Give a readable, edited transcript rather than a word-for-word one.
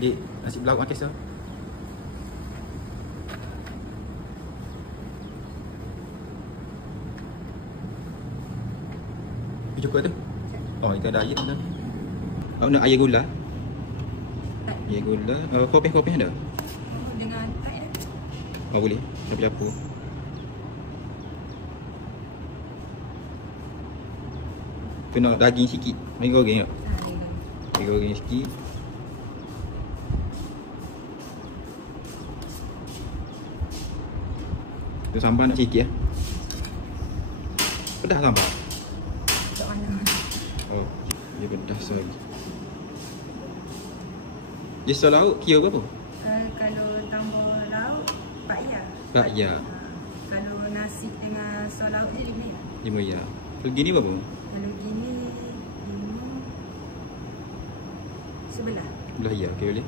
Dek, nasi berlauk makan sah. Cukup tu? Oh, itu ada air tu. Oh, nak air gula? Air gula. Kopi ada? Dengan tak ya? Oh, boleh. Siapa-siapa. Tu nak daging sikit. Mari goreng tak? Mari goreng sikit. Tu sambal nak sikit ya. Pedas sambal? Tak mana. Oh, dia pedas lagi. Dia sel lauk kira berapa? Kalau tambah lauk, bakya. Bakya. Kalau nasi dengan sos lauk dia 5 ya. 5 ya. Kalau gini berapa? Kalau gini 5 11. Belah ya, okey boleh.